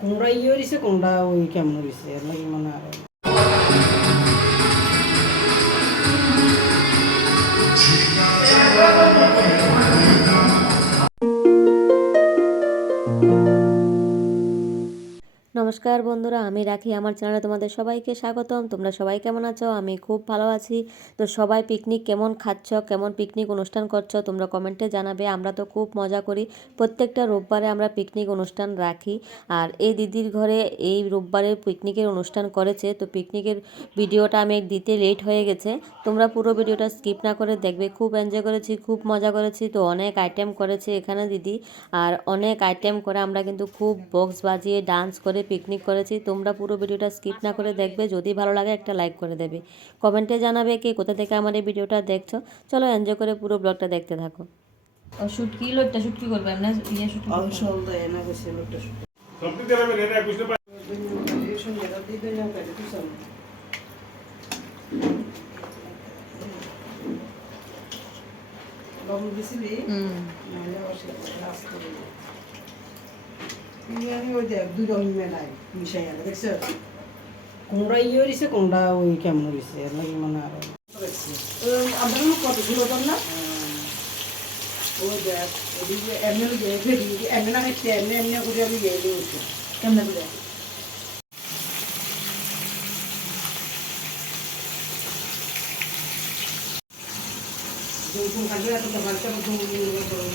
কোনটা ইয়ে হয়েছে কোনটা ওই কেমন হয়েছে এর লাগে মানে আর নমস্কার বন্ধুরা, আমি রাখি। আমার চ্যানেলে তোমাদের সবাইকে স্বাগতম। তোমরা সবাই কেমন আছো? আমি খুব ভালো আছি। তো সবাই পিকনিক কেমন খাচ্ছ, কেমন পিকনিক অনুষ্ঠান করছো তোমরা কমেন্টে জানাবে। আমরা তো খুব মজা করি, প্রত্যেকটা রোববারে আমরা পিকনিক অনুষ্ঠান রাখি। আর এই দিদির ঘরে এই রোববারে পিকনিকের অনুষ্ঠান করেছে, তো পিকনিকের ভিডিওটা আমি দিতে লেট হয়ে গেছে। তোমরা পুরো ভিডিওটা স্কিপ না করে দেখবে। খুব এনজয় করেছি, খুব মজা করেছি। তো অনেক আইটেম করেছে এখানে দিদি, আর অনেক আইটেম করে আমরা কিন্তু খুব বক্স বাজিয়ে ডান্স করে পিকনিক করেছি। তোমরা পুরো ভিডিওটা স্কিপ না করে দেখবে। যদি ভালো লাগে একটা লাইক করে দেবে, কমেন্টে জানাবে কে কোথা থেকে আমার এই ভিডিওটা দেখছো। চলো এনজয় করে পুরো ব্লগটা দেখতে থাকো। শুটকি লোটটা শুটকি করবে আমরা ইয়ে শুটকি অংশল দেয় না গেছে লোকটা সবটি দেবে এটা বুঝতে পারি সঙ্গে দিতে যাও কেটে তো লবণ দিছিলি নাহলে রাস্তা আমি ওই দেখ দুই রকম মেলাই মিশাই আলো দেখছো কোনটা ইয়ে হয়েছে কোনটা ওই কেমন হয়েছে এর লাগে মানে আর আপনার কতগুলো কর না ওই দেখ ওদিকে এমনি এমনি না হচ্ছে এমনি এমনি করে আমি গিয়ে দিয়েছি কেমন করে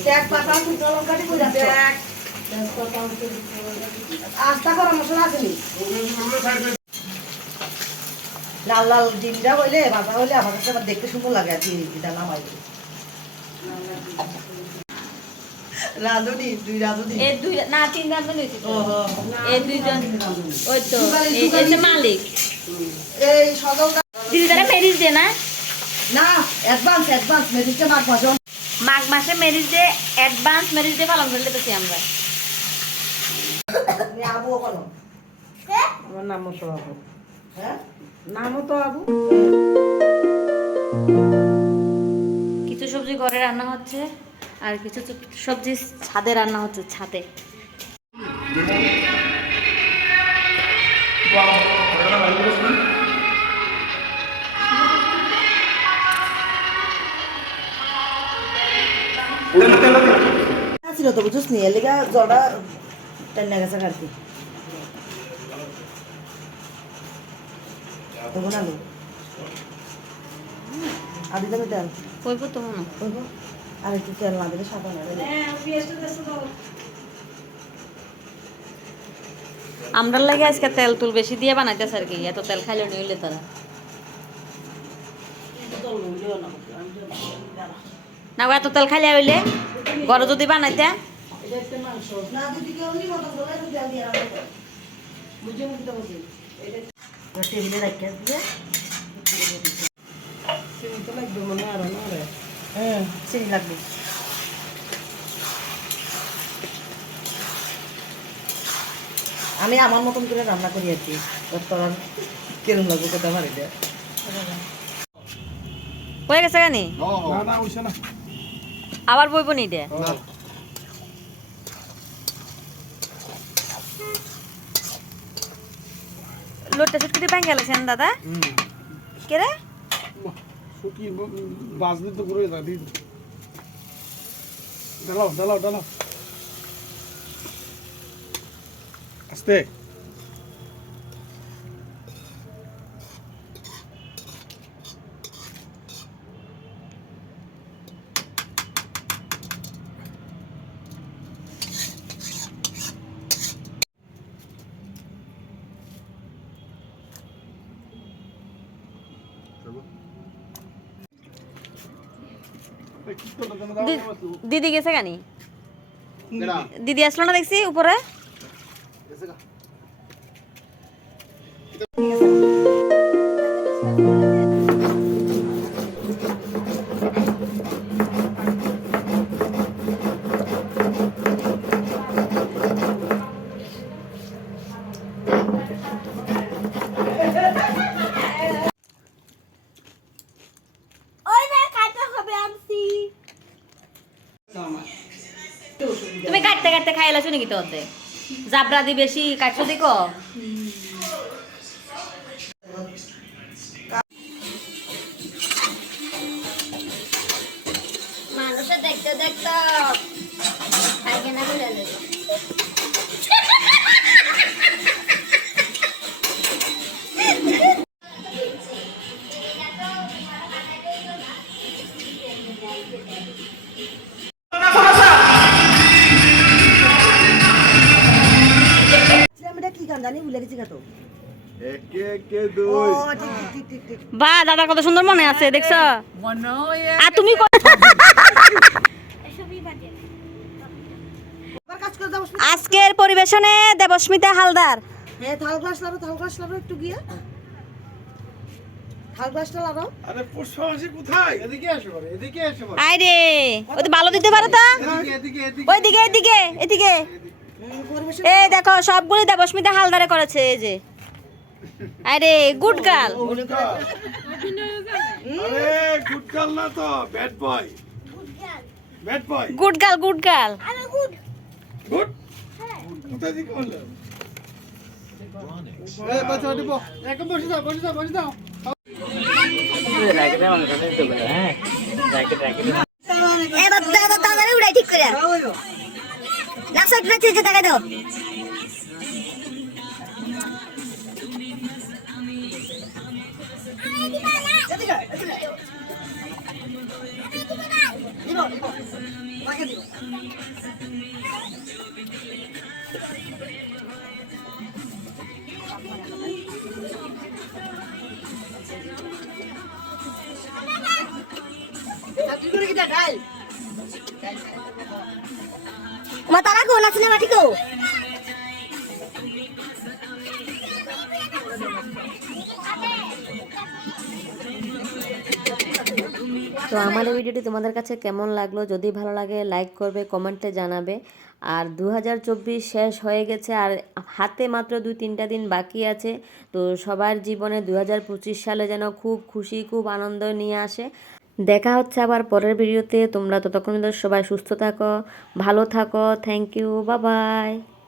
দেখ পাতা চলো কাটি করে দেখ আস্তা করা মশলা আছে নি লাল লাল ডিমটা হইলে ভাজা হইলে আমার কাছে আবার দেখতে সুন্দর লাগে আর কি ডালা হয় রাঁধুনি দুই রাঁধুনি এই দুই না তিন রাঁধুনি হইছে তো এই দুইজন ওই তো এই মালিক এই সদলটা দিদি তারা মেরিজ দে না না অ্যাডভান্স মেরিজটা মাঘ মাসে মেরিজ দে, অ্যাডভান্স মেরিজ দে পালন করে দিতেছি আমরা। আবু ওখানে আমার নামও তো আবু হ্যাঁ নামও তো আবু কিছু সবজি ঘরে রান্না হচ্ছে আর কিছু সবজি ছাদে রান্না হচ্ছে, ছাদে। ছিল তো বুঝছিস নি এলিগা জলটা টেনে গেছে আর কি তখন আলু আদি দামে তেল কইব তো মনে কইব আর একটু তেল না দিলে সাদা না আমরার লাগে আজকে তেল তুল বেশি দিয়ে বানাইতেছে আর কি, এত তেল খাইলে নিলে তারা না এত তেল খাইলে হইলে ঘরে যদি বানাইতে টেবিলে রাখতে দিয়ে চিনি তো লাগবে মনে আরো না রে হ্যাঁ চিনি লাগবে আমি আমার মতন করে রান্না করি আর কি তোর কেরম লাগবে কথা পারি দে হয়ে গেছে গানি না না হইছে না আবার বইব নি দে লোটটা শুটকি দিয়ে ভাঙে গেলেছেন দাদা কে রে শুকি বাজলি তো ঘুরে যা দিন ডালাও আস্তে দিদি গেছে গানি দিদি আসলো না দেখছি উপরে খাই লাছো নাকি তোতে জাবরা দি বেশি কাটছো দেখো মানুষে দেখতে দেখতে পায়খানা করে দেবে এটা কি গান জানি ভুলে গেছি তো একে একে দুই বা দাদা কত সুন্দর মনে আছে দেখছো আর তুমি কাজ করে দাও আজকের পরিবেশনে দেবস্মিতা হালদার হ্যাঁ থাল গ্লাস লাগাও একটু গিয়ে থাল গ্লাসটা লাগাও আরে পুষ্পাবাসী কোথায় এদিকে আসো এদিকে আসো আইরে ওই তো ভালো দিতে পারো তো এদিকে ওইদিকে এদিকে এদিকে পরিবেশন এই দেখো সবগুলি দেবস্মিতা হালদারে করেছে এই যে আরে গুড গার্ল আরে গুড গার্ল না তো bad boy good girl good girl good কোথায় দিকে হলো এই বাচ্চা দিব একদম বসে দাও এবার দাদা উড়াই ঠিক করে নাচা নাচে টাকা দাও মা তারা কো নাচলে মাটি কো তো আমার এই ভিডিওটি তোমাদের কাছে কেমন লাগলো যদি ভালো লাগে লাইক করবে কমেন্টে জানাবে আর 2024 শেষ হয়ে গেছে আর হাতে মাত্র 2-3টা দিন বাকি আছে তো সবার জীবনে 2025 সালে যেন খুব খুশি খুব আনন্দ নিয়ে আসে দেখা হচ্ছে আবার পরের ভিডিওতে তোমরা ততক্ষণ সবাই সুস্থ থাকো ভালো থাকো থ্যাংক ইউ বাই বাই